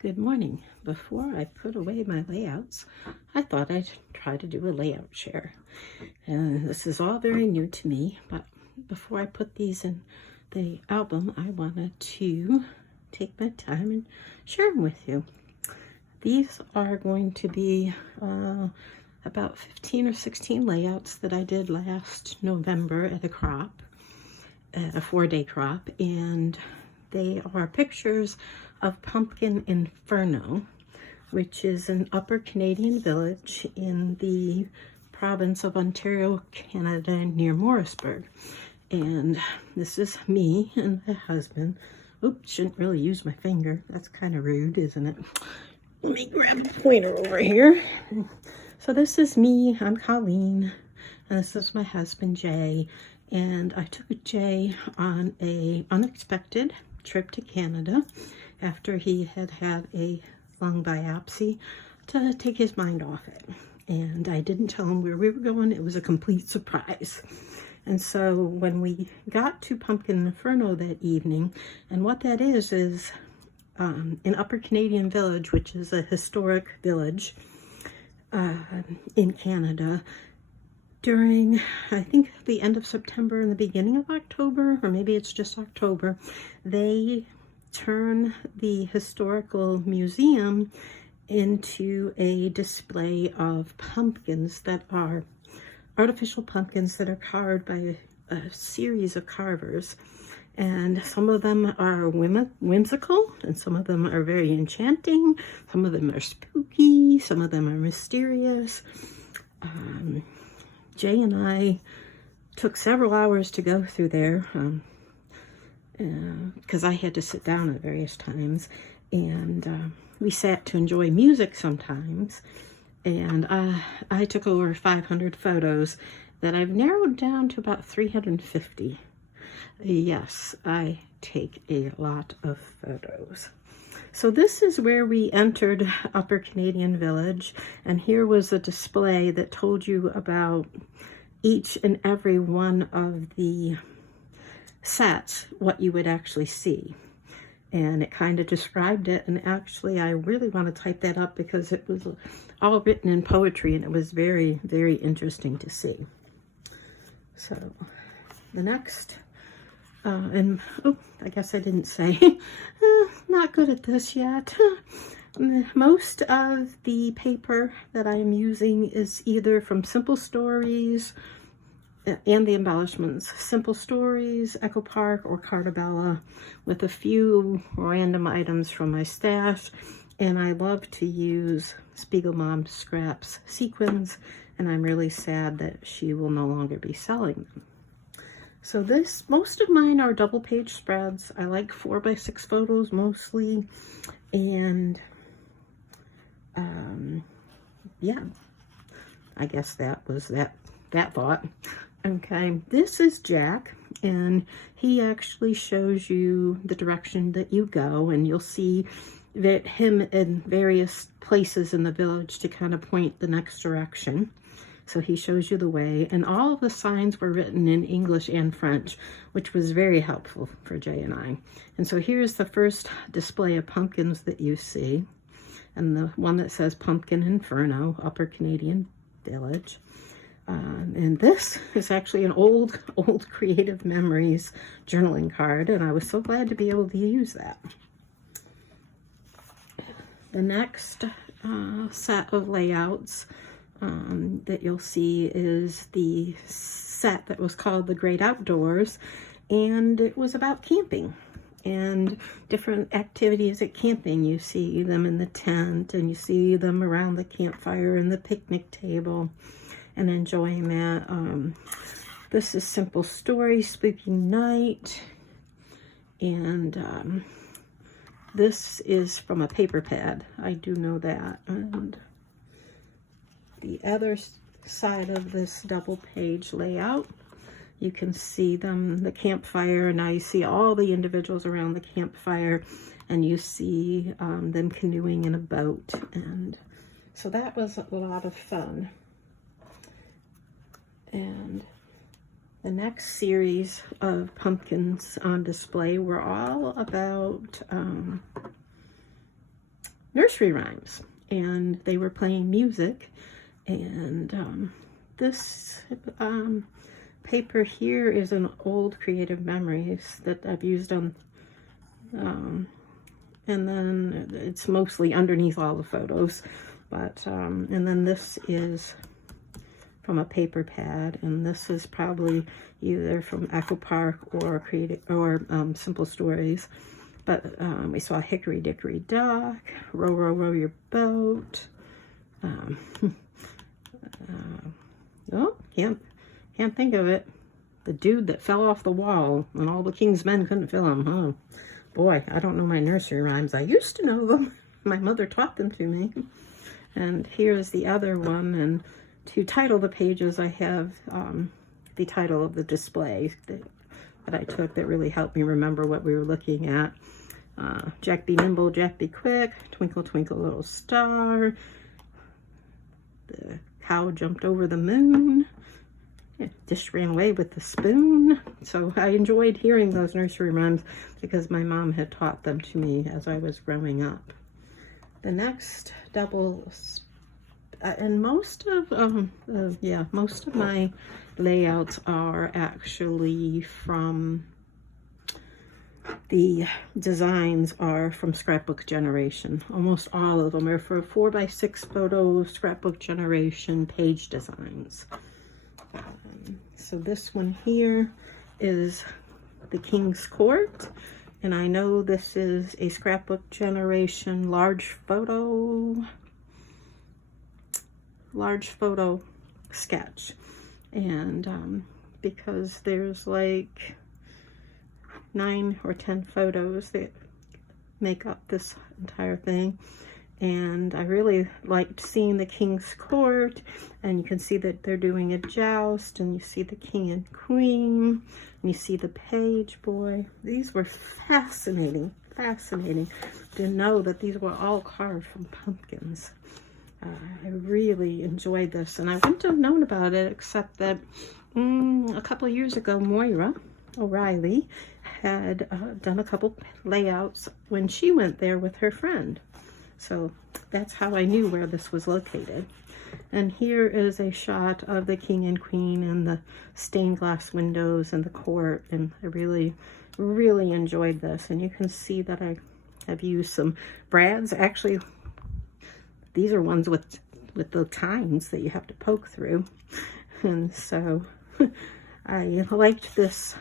Good morning. Before I put away my layouts, I thought I'd try to do a layout share. And this is all very new to me, but before I put these in the album, I wanted to take my time and share them with you. These are going to be about 15 or 16 layouts that I did last November at a 4-day crop, and they are pictures of Pumpkin Inferno, which is an upper Canadian village in the province of Ontario, Canada, near Morrisburg. And this is me and my husband. Oops, shouldn't really use my finger. That's kind of rude, isn't it? Let me grab the pointer over here. So this is me, I'm Colleen, and this is my husband, Jay. And I took Jay on a unexpected trip to Canada after he had had a lung biopsy to take his mind off it. And I didn't tell him where we were going. It was a complete surprise. And so when we got to Pumpkin Inferno that evening, and what that is an Upper Canadian village, which is a historic village in Canada, during, I think, the end of September and the beginning of October, or maybe it's just October, they turn the historical museum into a display of pumpkins that are artificial pumpkins that are carved by a series of carvers. And some of them are whimsical, and some of them are very enchanting, some of them are spooky, some of them are mysterious. Jay and I took several hours to go through there because I had to sit down at various times, and we sat to enjoy music sometimes, and I took over 500 photos that I've narrowed down to about 350. Yes, I take a lot of photos. So this is where we entered Upper Canadian Village, and here was a display that told you about each and every one of the sets, what you would actually see. And it kind of described it, and actually I really want to type that up because it was all written in poetry, and it was very, very interesting to see. So the next, I guess I didn't say, not good at this yet. Most of the paper that I am using is either from Simple Stories and the embellishments, Simple Stories, Echo Park, or Carta Bella, with a few random items from my stash. And I love to use Spiegelmom Scraps sequins, and I'm really sad that she will no longer be selling them. So most of mine are double page spreads. I like 4x6 photos mostly, and yeah, I guess that was that thought. Okay, this is Jack, and he actually shows you the direction that you go, and you'll see that him in various places in the village to kind of point the next direction. So he shows you the way, and all of the signs were written in English and French, which was very helpful for Jay and I. And so here's the first display of pumpkins that you see, and the one that says Pumpkin Inferno, Upper Canadian Village. And this is actually an old Creative Memories journaling card, and I was so glad to be able to use that. The next set of layouts that you'll see is the set that was called The Great Outdoors, and it was about camping and different activities at camping. You see them in the tent, and you see them around the campfire and the picnic table and enjoying that. This is Simple Story, Spooky Night, and this is from a paper pad. I do know that. And the other side of this double page layout, you can see the campfire. Now you see all the individuals around the campfire, and you see them canoeing in a boat. And so that was a lot of fun. And the next series of pumpkins on display were all about nursery rhymes, and they were playing music. And this paper here is an old Creative Memories that I've used on, and then it's mostly underneath all the photos, but and then this is from a paper pad, and this is probably either from Echo Park or Creative or Simple Stories. But we saw Hickory Dickory Dock, Row, Row, Row Your Boat. Oh, can't think of it. The dude that fell off the wall and all the king's men couldn't fill him. Oh, boy, I don't know my nursery rhymes. I used to know them. My mother taught them to me. And here's the other one. And to title the pages, I have the title of the display that I took that really helped me remember what we were looking at. Jack be nimble, Jack be quick, twinkle, twinkle, little star. The cow jumped over the moon. Dish ran away with the spoon. So I enjoyed hearing those nursery rhymes because my mom had taught them to me as I was growing up. The next double, and most of my layouts are actually from, the designs are from Scrapbook Generation. Almost all of them are for 4x6 photo Scrapbook Generation page designs. So this one here is the King's Court, and I know this is a Scrapbook Generation large photo sketch, and because there's like 9 or 10 photos that make up this entire thing. And I really liked seeing the King's Court, and you can see that they're doing a joust, and you see the king and queen, and you see the page boy. These were fascinating to know that these were all carved from pumpkins. I really enjoyed this, and I wouldn't have known about it except that a couple of years ago, Moira O'Reilly had done a couple layouts when she went there with her friend. So that's how I knew where this was located. And here is a shot of the king and queen and the stained glass windows and the court. And I really, really enjoyed this. And you can see that I have used some brads. Actually, these are ones with the tines that you have to poke through. And so I liked this,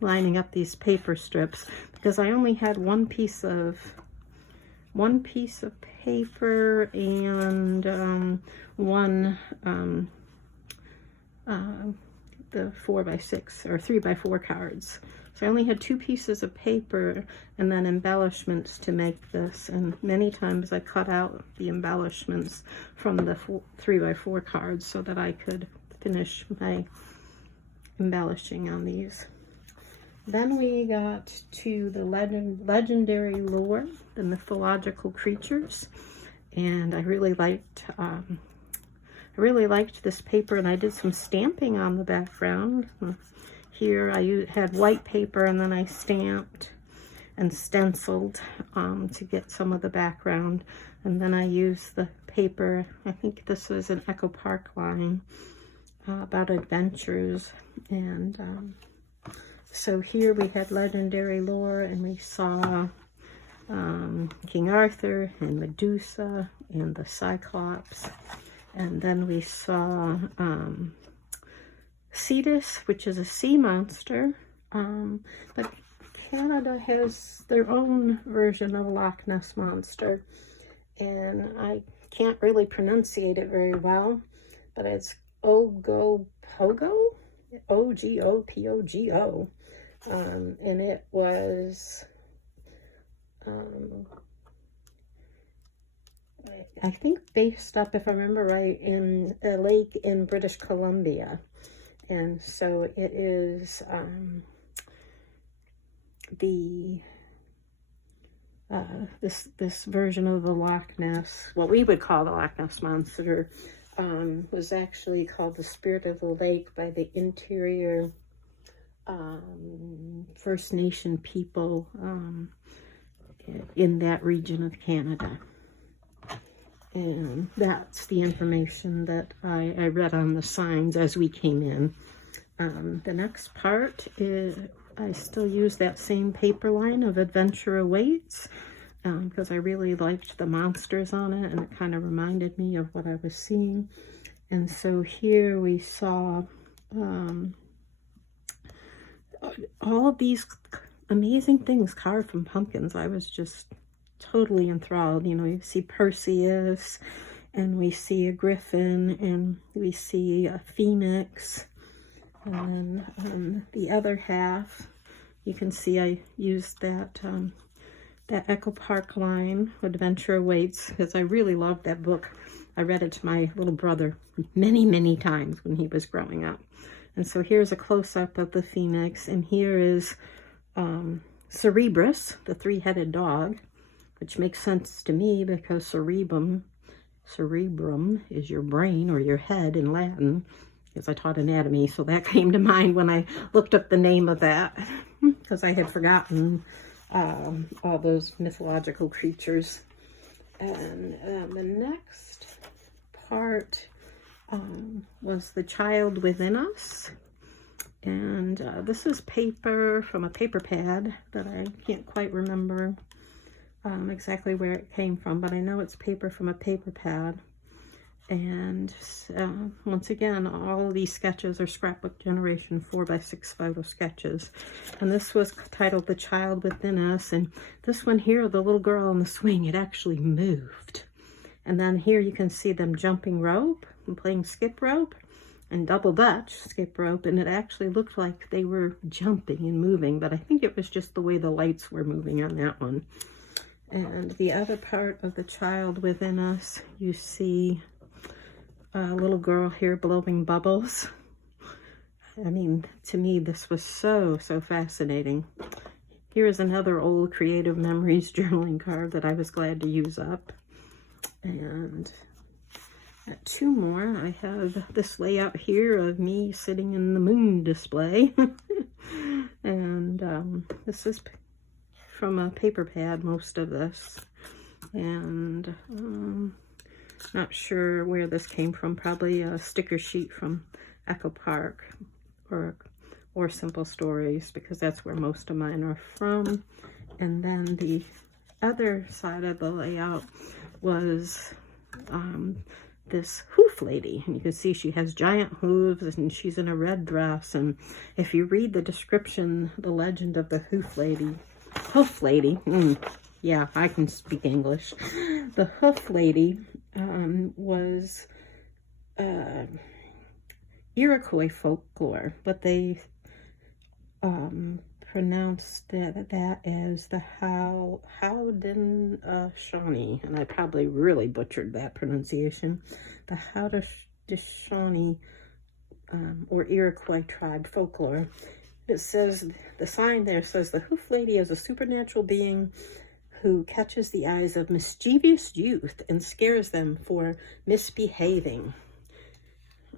lining up these paper strips, because I only had one piece of paper and one the 4x6 or 3x4 cards. So I only had 2 pieces of paper and then embellishments to make this, and many times I cut out the embellishments from the 3x4 cards so that I could finish my embellishing on these. Then we got to the legendary lore, the mythological creatures, and I really liked this paper, and I did some stamping on the background. Here I had white paper, and then I stamped and stenciled to get some of the background, and then I used the paper. I think this was an Echo Park line about adventures, and so here we had legendary lore, and we saw King Arthur and Medusa and the Cyclops. And then we saw Cetus, which is a sea monster. But Canada has their own version of Loch Ness Monster. And I can't really pronunciate it very well, but it's Ogopogo? Ogopogo. And it was, I think based up, if I remember right, in a lake in British Columbia. And so it is this version of the Loch Ness, what we would call the Loch Ness Monster, was actually called the Spirit of the Lake by the interior First Nation people in that region of Canada. And that's the information that I read on the signs as we came in. The next part is, I still use that same paper line of Adventure Awaits, because I really liked the monsters on it, and it kind of reminded me of what I was seeing. And so here we saw all of these amazing things carved from pumpkins. I was just totally enthralled. You know, you see Perseus, and we see a griffin, and we see a phoenix. And then the other half, you can see I used that that Echo Park line, Adventure Awaits, because I really loved that book. I read it to my little brother many, many times when he was growing up. And so here's a close-up of the phoenix, and here is Cerebrus, the three-headed dog, which makes sense to me because cerebrum is your brain or your head in Latin, because I taught anatomy, so that came to mind when I looked up the name of that, because I had forgotten all those mythological creatures. And the next part was The Child Within Us. And this is paper from a paper pad that I can't quite remember exactly where it came from, but I know it's paper from a paper pad. And once again, all of these sketches are Scrapbook Generation 4x6 photo sketches. And this was titled The Child Within Us. And this one here, the little girl on the swing, it actually moved. And then here you can see them jumping rope and playing skip rope and double dutch skip rope. And it actually looked like they were jumping and moving, but I think it was just the way the lights were moving on that one. And the other part of The Child Within Us, you see a little girl here blowing bubbles. I mean, to me, this was so fascinating. Here is another old Creative Memories journaling card that I was glad to use up. And two more. I have this layout here of me sitting in the moon display. And this is from a paper pad, most of this. And not sure where this came from. Probably a sticker sheet from Echo Park or Simple Stories, because that's where most of mine are from. And then the other side of the layout was this hoof lady. And you can see she has giant hooves, and she's in a red dress. And if you read the description, the legend of the hoof lady, yeah, I can speak English. The hoof lady was Iroquois folklore, but they pronounced that as the Haudenosaunee, and I probably really butchered that pronunciation. The Haudenosaunee or Iroquois tribe folklore. It says, the sign there says, the hoof lady is a supernatural being who catches the eyes of mischievous youth and scares them for misbehaving.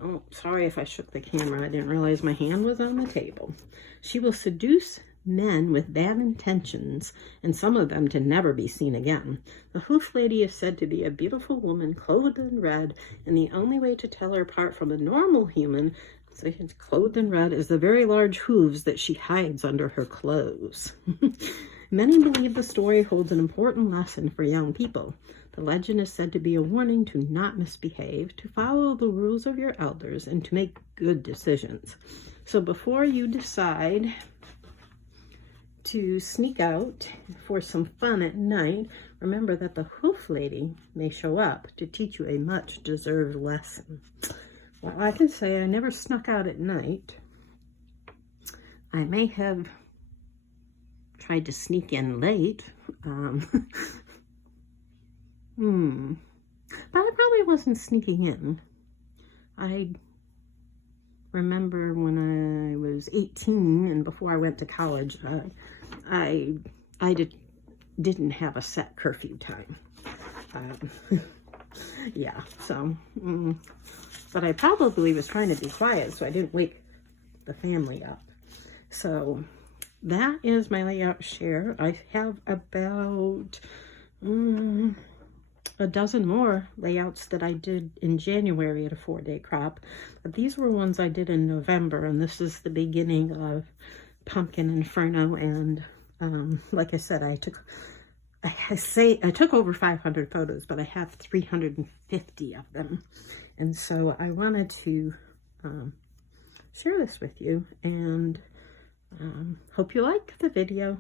Oh, sorry if I shook the camera. I didn't realize my hand was on the table. She will seduce men with bad intentions, and some of them to never be seen again. The hoof lady is said to be a beautiful woman clothed in red, and the only way to tell her apart from a normal human, so she's clothed in red, is the very large hooves that she hides under her clothes. Many believe the story holds an important lesson for young people. The legend is said to be a warning to not misbehave, to follow the rules of your elders, and to make good decisions. So before you decide to sneak out for some fun at night, remember that the hoof lady may show up to teach you a much-deserved lesson. Well, I can say I never snuck out at night. I may have tried to sneak in late. But I probably wasn't sneaking in. I remember when I was 18 and before I went to college, I didn't have a set curfew time. Yeah, so, but I probably was trying to be quiet so I didn't wake the family up. So that is my layout share. I have about a dozen more layouts that I did in January at a 4-day crop. But these were ones I did in November, and this is the beginning of Pumpkin Inferno. And like I said, I took over 500 photos, but I have 350 of them. And so I wanted to share this with you, and hope you like the video.